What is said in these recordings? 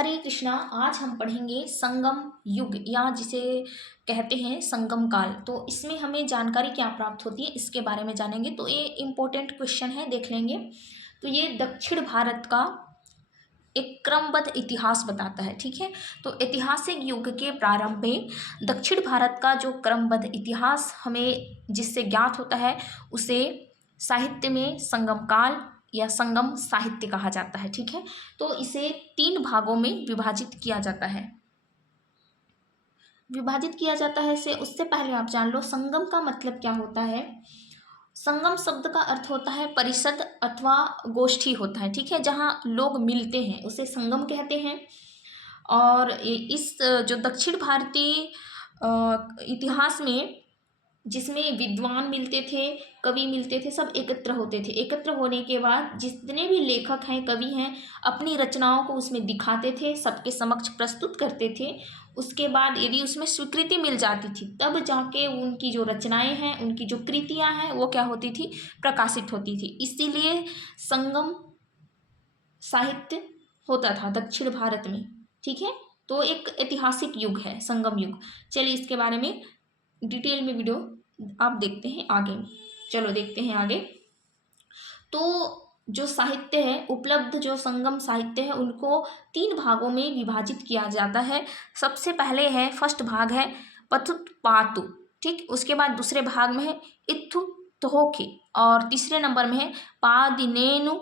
हरे कृष्णा। आज हम पढ़ेंगे संगम युग या जिसे कहते हैं संगम काल। तो इसमें हमें जानकारी क्या प्राप्त होती है इसके बारे में जानेंगे। तो ये इम्पोर्टेंट क्वेश्चन है, देख लेंगे। तो ये दक्षिण भारत का एक क्रमबद्ध इतिहास बताता है, ठीक है। तो ऐतिहासिक युग के प्रारंभ में दक्षिण भारत का जो क्रमबद्ध इतिहास हमें जिससे ज्ञात होता है उसे साहित्य में संगम काल या संगम साहित्य कहा जाता है, ठीक है। तो इसे 3 भागों में विभाजित किया जाता है। इसे उससे पहले आप जान लो संगम का मतलब क्या होता है। संगम शब्द का अर्थ होता है परिषद अथवा गोष्ठी होता है, ठीक है, जहाँ लोग मिलते हैं उसे संगम कहते हैं। और इस जो दक्षिण भारतीय इतिहास में जिसमें विद्वान मिलते थे, कवि मिलते थे, सब एकत्र होते थे। एकत्र होने के बाद जितने भी लेखक हैं, कवि हैं, अपनी रचनाओं को उसमें दिखाते थे, सबके समक्ष प्रस्तुत करते थे। उसके बाद यदि उसमें स्वीकृति मिल जाती थी तब जाके उनकी जो रचनाएं हैं, उनकी जो कृतियां हैं वो क्या होती थी, प्रकाशित होती थी। इसीलिए संगम साहित्य होता था दक्षिण भारत में, ठीक है। तो एक ऐतिहासिक युग है संगम युग। चलिए इसके बारे में डिटेल में वीडियो आप देखते हैं आगे। चलो देखते हैं आगे। तो जो साहित्य है, उपलब्ध जो संगम साहित्य है, उनको 3 भागों में विभाजित किया जाता है। सबसे पहले है, फर्स्ट भाग है पथुत्पातु, ठीक। उसके बाद दूसरे भाग में है इत्थु तोहोके और तीसरे नंबर में है पादिनेनु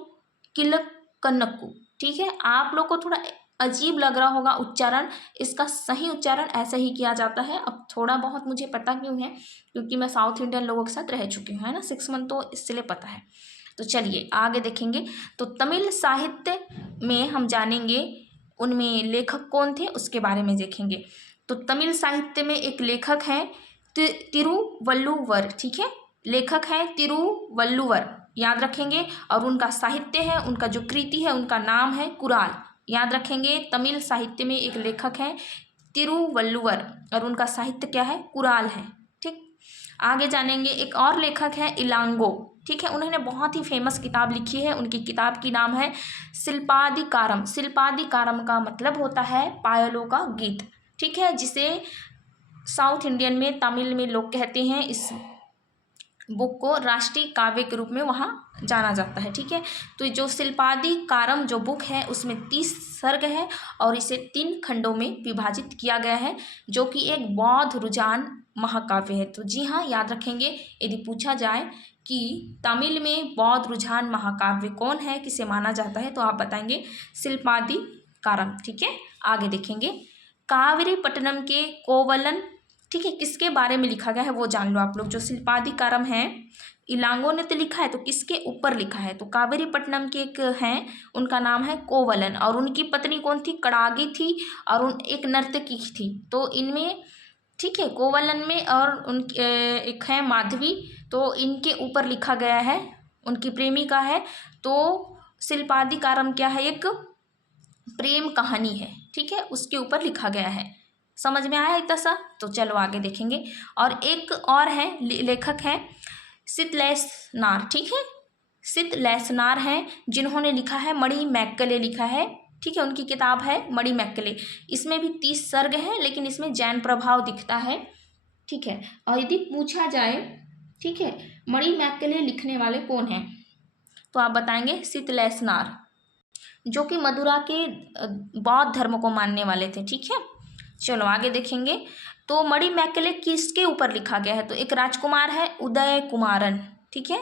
किलकन्नकु, ठीक है। आप लोग को थोड़ा अजीब लग रहा होगा उच्चारण, इसका सही उच्चारण ऐसा ही किया जाता है। अब थोड़ा बहुत मुझे पता क्यों है, क्योंकि मैं साउथ इंडियन लोगों के साथ रह चुकी हूँ, है ना, 6 मंथ, तो इसलिए पता है। तो चलिए आगे देखेंगे। तो तमिल साहित्य में हम जानेंगे उनमें लेखक कौन थे उसके बारे में देखेंगे। तो तमिल साहित्य में एक लेखक है तिरुवल्लुवर, ठीक है। लेखक है तिरुवल्लुवर, याद रखेंगे। और उनका साहित्य है, उनका जो कृति है, उनका नाम है कुराल, याद रखेंगे। तमिल साहित्य में एक लेखक है तिरुवल्लुवर और उनका साहित्य क्या है, कुराल है, ठीक। आगे जानेंगे एक और लेखक है इलांगो, ठीक है। उन्होंने बहुत ही फेमस किताब लिखी है, उनकी किताब की नाम है शिल्पादिकारम। शिल्पादिकारम का मतलब होता है पायलों का गीत, ठीक है, जिसे साउथ इंडियन में, तमिल में लोग कहते हैं इस बुक को राष्ट्रीय काव्य के रूप में वहाँ जाना जाता है, ठीक है। तो जो शिल्पादिकारम जो बुक है उसमें 30 सर्ग है और इसे 3 खंडों में विभाजित किया गया है, जो कि एक बौद्ध रुझान महाकाव्य है। तो जी हाँ, याद रखेंगे। यदि पूछा जाए कि तमिल में बौद्ध रुझान महाकाव्य कौन है, किसे माना जाता है, तो आप बताएंगे शिल्पादिकारम, ठीक है। आगे देखेंगे कावेरीपट्टनम के कोवलन, ठीक है, किसके बारे में लिखा गया है वो जान लो आप लोग। जो शिल्पादिकारम है, इलांगो ने तो लिखा है, तो किसके ऊपर लिखा है, तो कावेरीपट्टनम के एक हैं, उनका नाम है कोवलन और उनकी पत्नी कौन थी, कड़ागी थी और उन एक नर्तकी थी। तो इनमें, ठीक है, कोवलन में और उन एक है माधवी, तो इनके ऊपर लिखा गया है, उनकी प्रेमिका है। तो शिल्पादिकारम क्या है, एक प्रेम कहानी है, ठीक है, उसके ऊपर लिखा गया है। समझ में आया इतना सा? तो चलो आगे देखेंगे। और एक और है लेखक हैं सितलैसनार, ठीक है। सितलैसनार हैं जिन्होंने लिखा है मणिमेक्कले लिखा है, ठीक है। उनकी किताब है मणिमेक्कले। इसमें भी 30 सर्ग हैं, लेकिन इसमें जैन प्रभाव दिखता है, ठीक है। और यदि पूछा जाए, ठीक है, मणिमेक्कले लिखने वाले कौन हैं, तो आप बताएंगे सितलैसनार, जो कि मदुरा के बौद्ध धर्म को मानने वाले थे, ठीक है। चलो आगे देखेंगे। तो मणिमेक्कले किसके ऊपर लिखा गया है, तो एक राजकुमार है उदय कुमारन, ठीक है,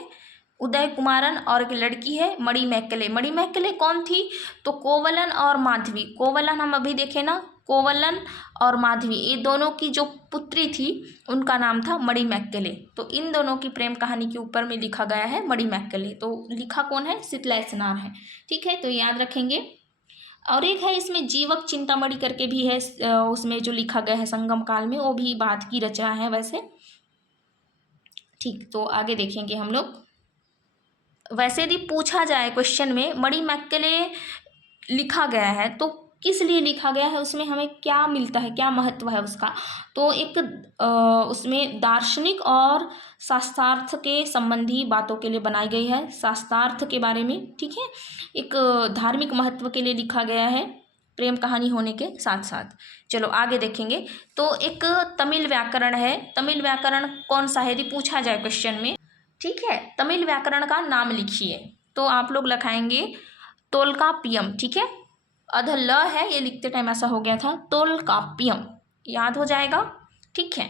उदय कुमारन, और एक लड़की है मणिमेक्कले। मणिमेक्कले कौन थी, तो कोवलन और माधवी। कोवलन हम अभी देखे ना, कोवलन और माधवी, ये दोनों की जो पुत्री थी उनका नाम था मणिमेक्कले। तो इन दोनों की प्रेम कहानी के ऊपर में लिखा गया है मणिमेक्कले। तो लिखा कौन है, सितलैसनार है, ठीक है। तो याद रखेंगे। और एक है इसमें जीवक चिंतामणि करके भी है, उसमें जो लिखा गया है संगम काल में, वो भी बाद की रचना है वैसे, ठीक। तो आगे देखेंगे हम लोग। वैसे यदि पूछा जाए क्वेश्चन में मणिमेक्कले लिखा गया है तो किस लिए लिखा गया है, उसमें हमें क्या मिलता है, क्या महत्व है उसका, तो एक उसमें दार्शनिक और शास्त्रार्थ के संबंधी बातों के लिए बनाई गई है, शास्त्रार्थ के बारे में, ठीक है। एक धार्मिक महत्व के लिए लिखा गया है, प्रेम कहानी होने के साथ साथ। चलो आगे देखेंगे। तो एक तमिल व्याकरण है, तमिल व्याकरण कौन सा है यदि पूछा जाए क्वेश्चन में, ठीक है, तमिल व्याकरण का नाम लिखिए, तो आप लोग लिखाएंगे तोल्काप्पियम, ठीक है, अध ल है, ये लिखते टाइम ऐसा हो गया था, तोल्काप्पियम, याद हो जाएगा, ठीक है।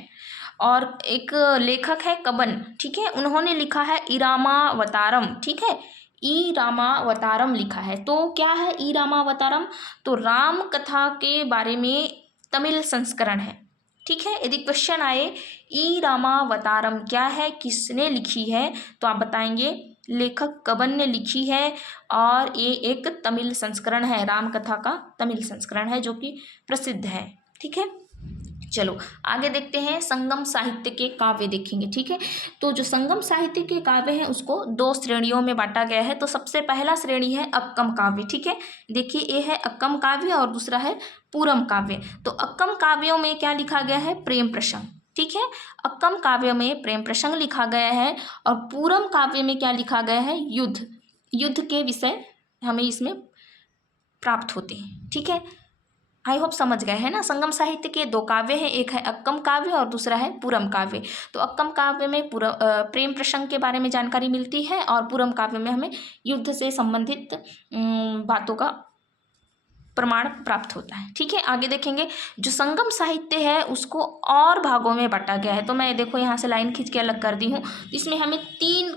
और एक लेखक है कबन, ठीक है, उन्होंने लिखा है इरामावतारम, ठीक है, ई रामावतारम लिखा है। तो क्या है ई रामावतारम, तो राम कथा के बारे में तमिल संस्करण है, ठीक है। यदि क्वेश्चन आए ई रामावतारम क्या है, किसने लिखी है, तो आप बताएंगे लेखक कबन ने लिखी है, और ये एक तमिल संस्करण है, राम कथा का तमिल संस्करण है जो कि प्रसिद्ध है, ठीक है। चलो आगे देखते हैं, संगम साहित्य के काव्य देखेंगे, ठीक है। तो जो संगम साहित्य के काव्य हैं उसको दो श्रेणियों में बांटा गया है। तो सबसे पहला श्रेणी है अक्कम काव्य, ठीक है, देखिए ये है अक्कम काव्य और दूसरा है पूरम काव्य। तो अक्कम काव्यों में क्या लिखा गया है, प्रेम प्रसंग, ठीक है, अक्कम काव्य में प्रेम प्रसंग लिखा गया है, और पूरम काव्य में क्या लिखा गया है, युद्ध के विषय हमें इसमें प्राप्त होते हैं, ठीक है। आई होप समझ गए हैं ना। संगम साहित्य के दो काव्य हैं, एक है अक्कम काव्य और दूसरा है पूरम काव्य। तो अक्कम काव्य में प्रेम प्रसंग के बारे में जानकारी मिलती है, और पूरम काव्य में हमें युद्ध से संबंधित बातों का प्रमाण प्राप्त होता है, ठीक है। आगे देखेंगे, जो संगम साहित्य है उसको और भागों में बांटा गया है। तो मैं देखो यहाँ से लाइन खींच के अलग कर दी हूँ। इसमें हमें 3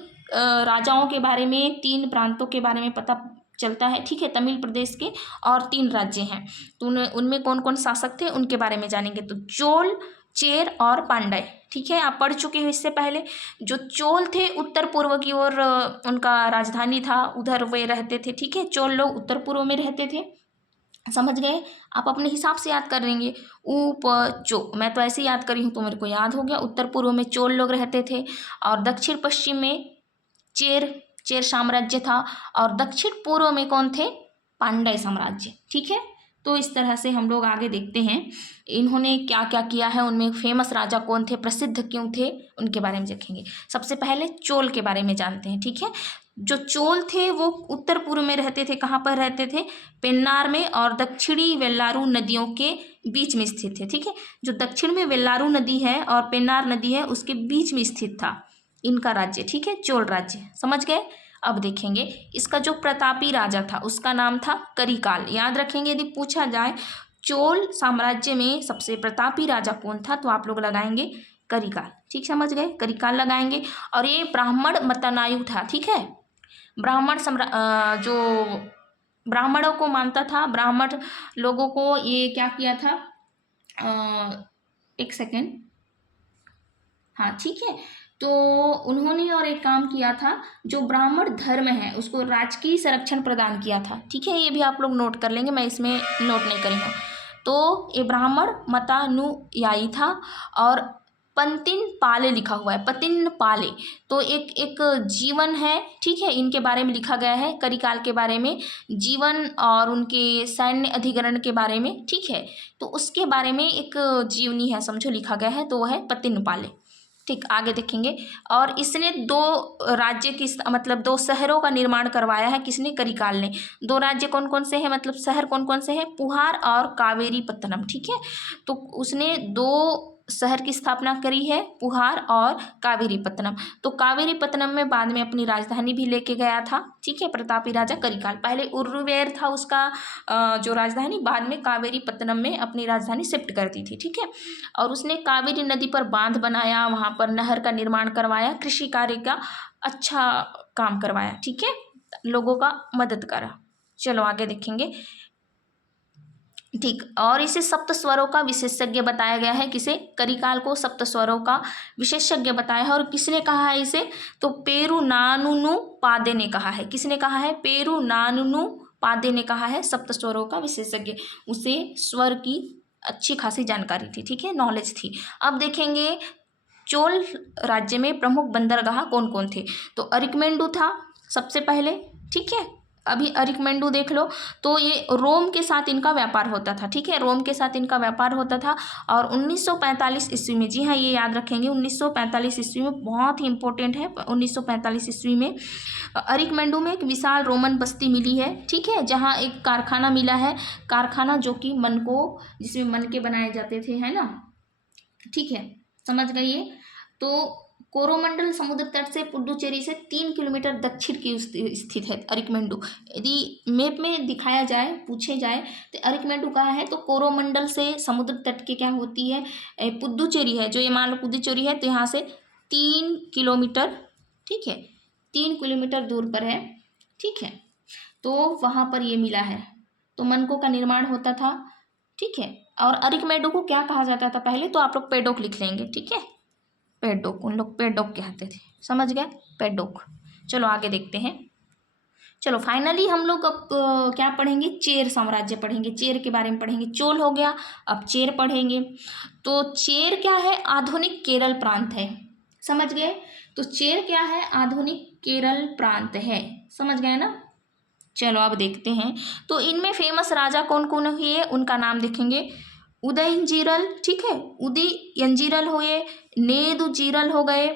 राजाओं के बारे में, 3 प्रांतों के बारे में पता चलता है, ठीक है, तमिल प्रदेश के, और 3 राज्य हैं। तो उनमें कौन कौन शासक थे उनके बारे में जानेंगे। तो चोल, चेर और पांड्य, ठीक है, आप पढ़ चुके हो इससे पहले। जो चोल थे उत्तर पूर्व की ओर उनका राजधानी था, उधर वे रहते थे, ठीक है, चोल लोग उत्तर पूर्व में रहते थे, समझ गए। आप अपने हिसाब से याद कर लेंगे, ऊ प चो, मैं तो ऐसे याद करी हूँ तो मेरे को याद हो गया। उत्तर पूर्व में चोल लोग रहते थे, और दक्षिण पश्चिम में चेर साम्राज्य था, और दक्षिण पूर्व में कौन थे, पांड्य साम्राज्य, ठीक है। तो इस तरह से हम लोग आगे देखते हैं इन्होंने क्या क्या किया है, उनमें फेमस राजा कौन थे, प्रसिद्ध क्यों थे, उनके बारे में देखेंगे। सबसे पहले चोल के बारे में जानते हैं, ठीक है। जो चोल थे वो उत्तर पूर्व में रहते थे, कहाँ पर रहते थे, पेन्नार में, और दक्षिणी वेल्लारू नदियों के बीच में स्थित थे, ठीक है। जो दक्षिण में वेल्लारू नदी है और पेन्नार नदी है उसके बीच में स्थित था इनका राज्य, ठीक है, चोल राज्य, समझ गए। अब देखेंगे इसका जो प्रतापी राजा था उसका नाम था करिकाल, याद रखेंगे यदि पूछा जाए चोल साम्राज्य में सबसे प्रतापी राजा कौन था, तो आप लोग लगाएंगे करिकाल, ठीक, समझ गए, करिकाल लगाएंगे। और ये ब्राह्मण मतनायु था, ठीक है, जो ब्राह्मणों को मानता था, ब्राह्मण लोगों को ये क्या किया था, एक सेकेंड, हाँ ठीक है। तो उन्होंने और एक काम किया था, जो ब्राह्मण धर्म है उसको राजकीय संरक्षण प्रदान किया था, ठीक है, ये भी आप लोग नोट कर लेंगे, मैं इसमें नोट नहीं करी हूँ। तो ये ब्राह्मण मतानुयायी था, और पंतिन पाले लिखा हुआ है, पतिन पाले, तो एक जीवन है, ठीक है, इनके बारे में लिखा गया है, करिकाल के बारे में, जीवन और उनके सैन्य अधिकरण के बारे में, ठीक है। तो उसके बारे में एक जीवनी है समझो लिखा गया है, तो वह है पतिन पाले, ठीक। आगे देखेंगे, और इसने 2 राज्य की मतलब 2 शहरों का निर्माण करवाया है, किसने, करिकाल ने। 2 राज्य कौन कौन से हैं, मतलब शहर कौन कौन से हैं, पुहार और कावेरी पत्तनम, ठीक है। तो उसने 2 शहर की स्थापना करी है, पुहार और कावेरी पत्तनम। तो कावेरी पत्तनम में बाद में अपनी राजधानी भी लेके गया था, ठीक है, प्रतापी राजा करिकाल। पहले उर्रुवेर था उसका जो राजधानी, बाद में कावेरी पत्तनम में अपनी राजधानी शिफ्ट कर दी थी, ठीक है। और उसने कावेरी नदी पर बांध बनाया, वहाँ पर नहर का निर्माण करवाया, कृषि कार्य का अच्छा काम करवाया, ठीक है, लोगों का मदद करा। चलो आगे देखेंगे, ठीक। और इसे सप्त स्वरों का विशेषज्ञ बताया गया है, किसे, करिकाल को सप्त स्वरों का विशेषज्ञ बताया है। और किसने कहा है इसे, तो पेरुनानुनु पादे ने कहा है, किसने कहा है, पेरुनानुनु पादे ने कहा है, सप्त स्वरों का विशेषज्ञ, उसे स्वर की अच्छी खासी जानकारी थी, ठीक है, नॉलेज थी। अब देखेंगे चोल राज्य में प्रमुख बंदरगाह कौन कौन थे। तो अरिकमेंडू था सबसे पहले, ठीक है, अभी अरिकमेंडू देख लो, तो ये रोम के साथ इनका व्यापार होता था, ठीक है, रोम के साथ इनका व्यापार होता था। और 1945 ईस्वी में, जी हाँ ये याद रखेंगे, 1945 ईस्वी में, बहुत ही इंपॉर्टेंट है, 1945 ईस्वी में अरिकमेंडू में एक विशाल रोमन बस्ती मिली है, ठीक है, जहाँ एक कारखाना मिला है, कारखाना जो कि मन को, जिसमें मन के बनाए जाते थे, है ना, ठीक है, समझ गई ये। तो कोरोमंडल समुद्र तट से पुडुचेरी से 3 किलोमीटर दक्षिण की स्थित है अरिकमेंडू। यदि मैप में दिखाया जाए, पूछे जाए तो अरिकमेंडू कहाँ है, तो कोरोमंडल से समुद्र तट के क्या होती है, पुडुचेरी है, जो ये मान लो पुडुचेरी है, तो यहाँ से 3 किलोमीटर, ठीक है, 3 किलोमीटर दूर पर है, ठीक है, तो वहाँ पर ये मिला है। तो मनको का निर्माण होता था, ठीक है। और अरिकमेंडू को क्या कहा जाता था पहले, तो आप लोग पेडोक लिख लेंगे, ठीक है, पेडोक, उन लोग पेडोक कहते थे, समझ गए, पेडोक। चलो आगे देखते हैं। चलो फाइनली हम लोग अब क्या पढ़ेंगे, चेर साम्राज्य पढ़ेंगे, चेर के बारे में पढ़ेंगे। चोल हो गया, अब चेर पढ़ेंगे। तो चेर क्या है, आधुनिक केरल प्रांत है, समझ गए। तो चेर क्या है, आधुनिक केरल प्रांत है, समझ गए ना। चलो अब देखते हैं, तो इनमें फेमस राजा कौन कौन हुए, उनका नाम देखेंगे। उदयंजीरल, ठीक है, उदयंजीरल हुए, नेदुजीरल हो गए,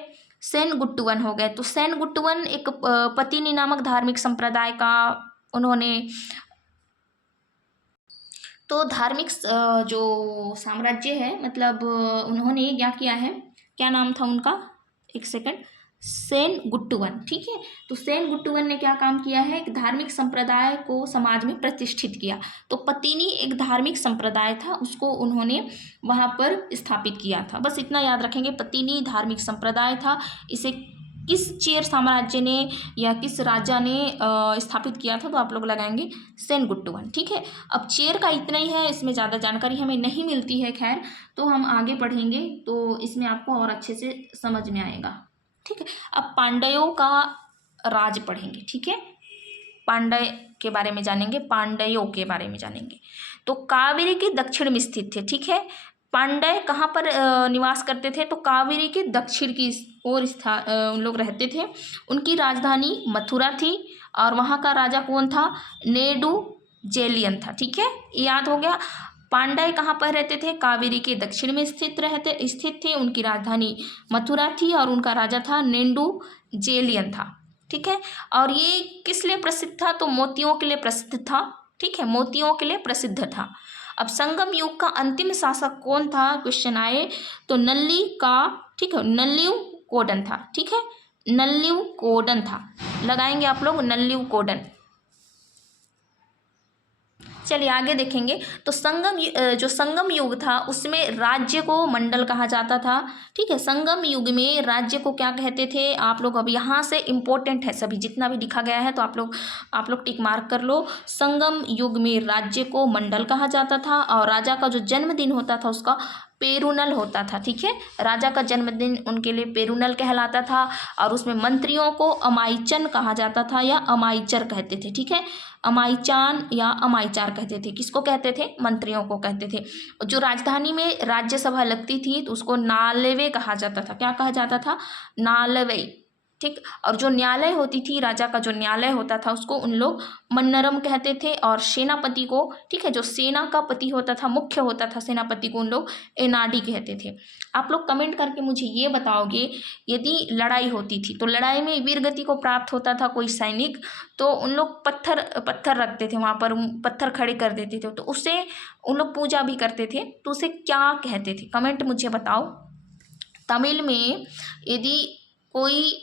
सेनगुट्टुवन हो गए। तो सेनगुट्टुवन एक पतिनी नामक धार्मिक संप्रदाय का उन्होंने, तो धार्मिक जो साम्राज्य है, मतलब उन्होंने क्या किया है, क्या नाम था उनका, एक सेकंड, सेनगुट्टुवन, ठीक है। तो सेनगुट्टुवन ने क्या काम किया है, एक धार्मिक संप्रदाय को समाज में प्रतिष्ठित किया। तो पतिनी एक धार्मिक संप्रदाय था, उसको उन्होंने वहाँ पर स्थापित किया था, बस इतना याद रखेंगे, पतिनी धार्मिक संप्रदाय था। इसे किस चेर साम्राज्य ने या किस राजा ने स्थापित किया था, तो आप लोग लगाएंगे सेनगुट्टुवन, ठीक है। अब चेर का इतना ही है, इसमें ज़्यादा जानकारी हमें नहीं मिलती है, खैर तो हम आगे पढ़ेंगे तो इसमें आपको और अच्छे से समझ में आएगा, ठीक है। अब पांड्यों का राज पढ़ेंगे, ठीक है, पांड्य के बारे में जानेंगे, पांड्यों के बारे में जानेंगे। तो कावेरी के दक्षिण में स्थित थे, ठीक है। पांड्य कहाँ पर निवास करते थे, तो कावेरी के दक्षिण की ओर उन लोग रहते थे। उनकी राजधानी मथुरा थी और वहाँ का राजा कौन था, नेडुजेलियन था, ठीक है, याद हो गया। पांड्य कहाँ पर रहते थे, कावेरी के दक्षिण में स्थित थे। उनकी राजधानी मथुरा थी और उनका राजा था नेडुजेलियन था, ठीक है। और ये किस लिए प्रसिद्ध था, तो मोतियों के लिए प्रसिद्ध था, ठीक है, मोतियों के लिए प्रसिद्ध था। अब संगम युग का अंतिम शासक कौन था, क्वेश्चन आए, तो नल्ली का, ठीक है, नल्लियूकोडन था, ठीक है, नल्लियूकोडन था, लगाएंगे आप लोग नल्लियूकोडन। चलिए आगे देखेंगे। तो जो संगम युग था उसमें राज्य को मंडल कहा जाता था, ठीक है। संगम युग में राज्य को क्या कहते थे, आप लोग अब यहाँ से इम्पोर्टेंट है सभी, जितना भी लिखा गया है तो आप लोग टिक मार्क कर लो। संगम युग में राज्य को मंडल कहा जाता था और राजा का जो जन्मदिन होता था उसका पेरुनल होता था, ठीक है। राजा का जन्मदिन उनके लिए पेरुनल कहलाता था और उसमें मंत्रियों को अमाइचन कहा जाता था या अमाइचर कहते थे, ठीक है। अमाइचान या अमाइचार कहते थे, किसको कहते थे, मंत्रियों को कहते थे। जो राजधानी में राज्यसभा लगती थी तो उसको नालवे कहा जाता था, क्या कहा जाता था, नालवे, ठीक। और जो न्यायालय होती थी, राजा का जो न्यायालय होता था उसको उन लोग मन्नरम कहते थे। और सेनापति को, ठीक है, जो सेना का पति होता था, मुख्य होता था सेनापति को, उन लोग एनाडी कहते थे। आप लोग कमेंट करके मुझे ये बताओगे, यदि लड़ाई होती थी तो लड़ाई में वीरगति को प्राप्त होता था कोई सैनिक, तो उन लोग पत्थर रखते थे, वहाँ पर पत्थर खड़े कर देते थे, तो उससे उन लोग पूजा भी करते थे, तो उसे क्या कहते थे, कमेंट मुझे बताओ। तमिल में यदि कोई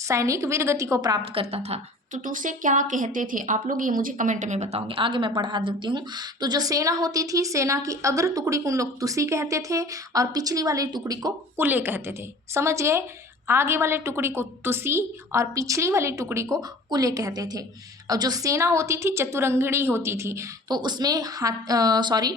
सैनिक वीरगति को प्राप्त करता था तो उसे क्या कहते थे, आप लोग ये मुझे कमेंट में बताओगे। आगे मैं पढ़ा देती हूँ। तो जो सेना होती थी, सेना की अग्र टुकड़ी को उन लोग तुसी कहते थे और पिछली वाली टुकड़ी को कुले कहते थे, समझ गए। आगे वाले टुकड़ी को तुसी और पिछली वाली टुकड़ी को कुले कहते थे। और जो सेना होती थी चतुरंगिणी होती थी, तो उसमें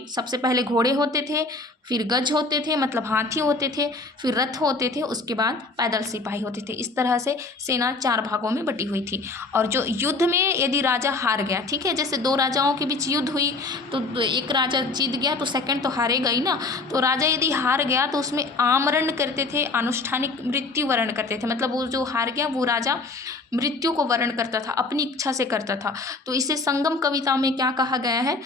सबसे पहले घोड़े होते थे, फिर गज होते थे मतलब हाथी होते थे, फिर रथ होते थे, उसके बाद पैदल सिपाही होते थे। इस तरह से सेना 4 भागों में बटी हुई थी। और जो युद्ध में यदि राजा हार गया, ठीक है, जैसे 2 राजाओं के बीच युद्ध हुई तो एक राजा जीत गया तो सेकंड तो हारेगा ही ना। तो राजा यदि हार गया तो उसमें आमरण करते थे, अनुष्ठानिक मृत्यु वरण करते थे, मतलब वो जो हार गया वो राजा मृत्यु को वरण करता था, अपनी इच्छा से करता था। तो इसे संगम कविता में क्या कहा गया है,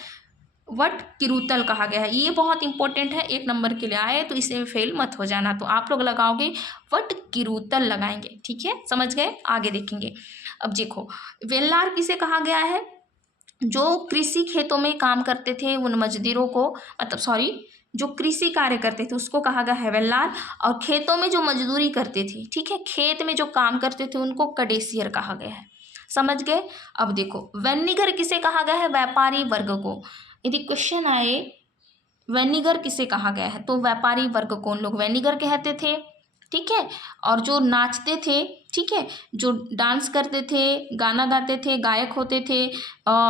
वट किरुतल कहा गया है। ये बहुत इंपॉर्टेंट है, 1 नंबर के लिए आए तो इसे फेल मत हो जाना। तो आप लोग लगाओगे वट किरुतल लगाएंगे, ठीक है, समझ गए। आगे देखेंगे। अब देखो वेल्लार किसे कहा गया है, जो कृषि खेतों में काम करते थे उन मजदूरों को, मतलब सॉरी, जो कृषि कार्य करते थे उसको कहा गया है वेल्लार। और खेतों में जो मजदूरी करते थे, ठीक है, खेत में जो काम करते थे उनको कडेसियर कहा गया है, समझ गए। अब देखो वेन्निगर किसे कहा गया है, व्यापारी वर्ग को। यदि क्वेश्चन आए वेनिगर किसे कहा गया है, तो व्यापारी वर्ग को उन लोग वेनिगर कहते थे, ठीक है। और जो नाचते थे, ठीक है, जो डांस करते थे, गाना गाते थे, गायक होते थे,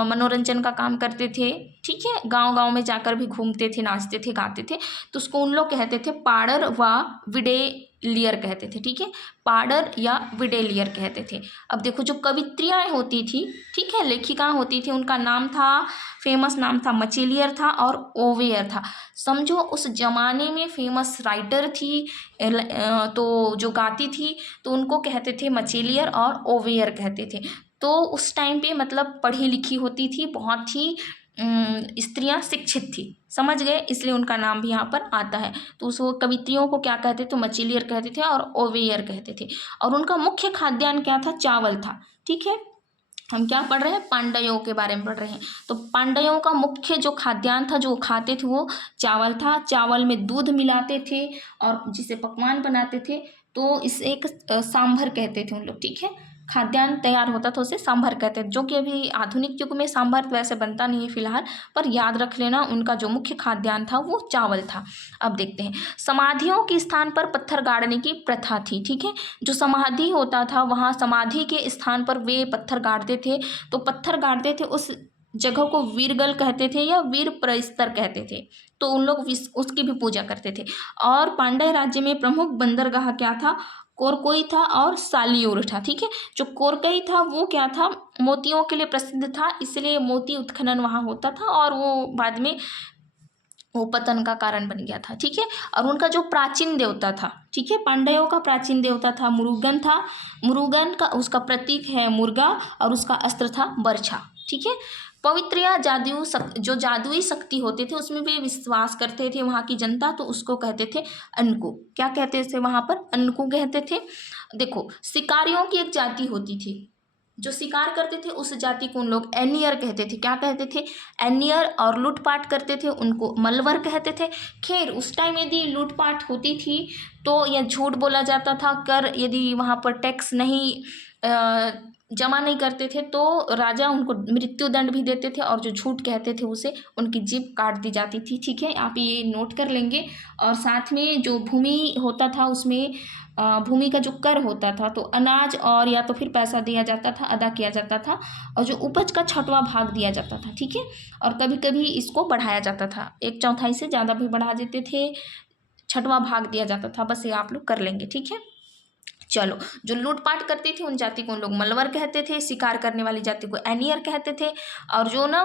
मनोरंजन का काम करते थे, ठीक है, गांव गांव में जाकर भी घूमते थे, नाचते थे, गाते थे, तो उसको उन लोग कहते थे पाड़र व विडेलियर कहते थे, ठीक है, पाड़र या विडेलियर कहते थे। अब देखो जो कवित्रियाँ होती थी, ठीक है, लेखिकाएँ होती थी, उनका नाम था, फेमस नाम था, मचेलियर था और ओवेयर था। समझो उस जमाने में फेमस राइटर थी, तो जो गाती थी तो उनको कहते थे मचेलियर और ओवेयर कहते थे। तो उस टाइम पे मतलब पढ़ी लिखी होती थी, बहुत ही स्त्रियां शिक्षित थी, समझ गए, इसलिए उनका नाम भी यहाँ पर आता है। तो उस कवित्रियों को क्या कहते थे, मचेलियर कहते थे और ओवेयर कहते थे। और उनका मुख्य खाद्यान्न क्या था, चावल था, ठीक है। हम क्या पढ़ रहे हैं, पांड्यों के बारे में पढ़ रहे हैं। तो पांड्यों का मुख्य जो खाद्यान्न था, जो खाते थे, वो चावल था। चावल में दूध मिलाते थे और जिसे पकवान बनाते थे, तो इसे एक सांभर कहते थे उन लोग, ठीक है। खाद्यान्न तैयार होता था उसे सांभर कहते हैं, जो कि अभी आधुनिक युग में सांभर तो वैसे बनता नहीं है फिलहाल, पर याद रख लेना उनका जो मुख्य खाद्यान्न था वो चावल था। अब देखते हैं, समाधियों के स्थान पर पत्थर गाड़ने की प्रथा थी, ठीक है। जो समाधि होता था वहाँ समाधि के स्थान पर वे पत्थर गाड़ते थे, तो पत्थर गाड़ते थे, उस जगह को वीरगल कहते थे या वीर प्रस्तर कहते थे। तो उन लोग उसकी भी पूजा करते थे। और पांड्य राज्य में प्रमुख बंदरगाह क्या था, कोरकोई था और सालियोर था, ठीक है। जो कोरकोई था वो क्या था, मोतियों के लिए प्रसिद्ध था, इसलिए मोती उत्खनन वहाँ होता था और वो बाद में वो पतन का कारण बन गया था, ठीक है। और उनका जो प्राचीन देवता था, ठीक है, पांड्यों का प्राचीन देवता था मुरुगन था। मुरुगन का उसका प्रतीक है मुर्गा और उसका अस्त्र था बर्छा, ठीक है। पवित्र या जो जादुई शक्ति होते थे उसमें वे विश्वास करते थे वहाँ की जनता, तो उसको कहते थे अनको, क्या कहते थे वहाँ पर, अनको कहते थे। देखो शिकारियों की एक जाति होती थी, जो शिकार करते थे उस जाति को उन लोग एनियर कहते थे, क्या कहते थे, एनियर। और लूटपाट करते थे उनको मलवर कहते थे। खैर उस टाइम यदि लूटपाट होती थी तो या झूठ बोला जाता था, कर यदि वहाँ पर टैक्स नहीं जमा नहीं करते थे तो राजा उनको मृत्यु दंड भी देते थे, और जो झूठ कहते थे उसे उनकी जीभ काट दी जाती थी, ठीक है, आप ये नोट कर लेंगे। और साथ में जो भूमि होता था उसमें भूमि का जो कर होता था, तो अनाज और या तो फिर पैसा दिया जाता था, अदा किया जाता था, और जो उपज का 6वां भाग दिया जाता था, ठीक है। और कभी कभी इसको बढ़ाया जाता था, 1/4 से ज़्यादा भी बढ़ा देते थे, 6वां भाग दिया जाता था, बस ये आप लोग कर लेंगे, ठीक है। चलो, जो लूटपाट करती थी उन जाति को उन लोग मलवर कहते थे, शिकार करने वाली जाति को एनियर कहते थे, और जो ना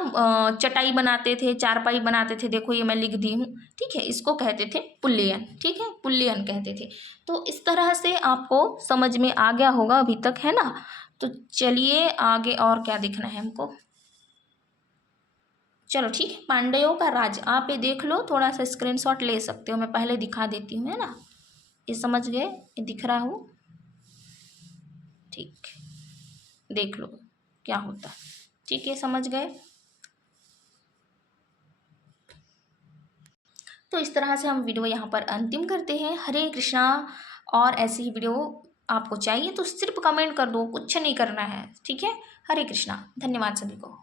चटाई बनाते थे, चारपाई बनाते थे, देखो ये मैं लिख दी हूँ, ठीक है, इसको कहते थे पुल्लियन, ठीक है, पुल्लियन कहते थे। तो इस तरह से आपको समझ में आ गया होगा अभी तक, है ना। तो चलिए आगे और क्या देखना है हमको, चलो ठीक है। पांड्यों का राज आप ये देख लो, थोड़ा सा स्क्रीनशॉट ले सकते हो, मैं पहले दिखा देती हूँ, है ना। ये समझ गए, ये दिख रहा हो, ठीक, देख लो क्या होता है, ठीक है, समझ गए। तो इस तरह से हम वीडियो यहाँ पर अंतिम करते हैं। हरे कृष्णा। और ऐसी ही वीडियो आपको चाहिए तो सिर्फ कमेंट कर दो, कुछ नहीं करना है, ठीक है। हरे कृष्णा, धन्यवाद सभी को।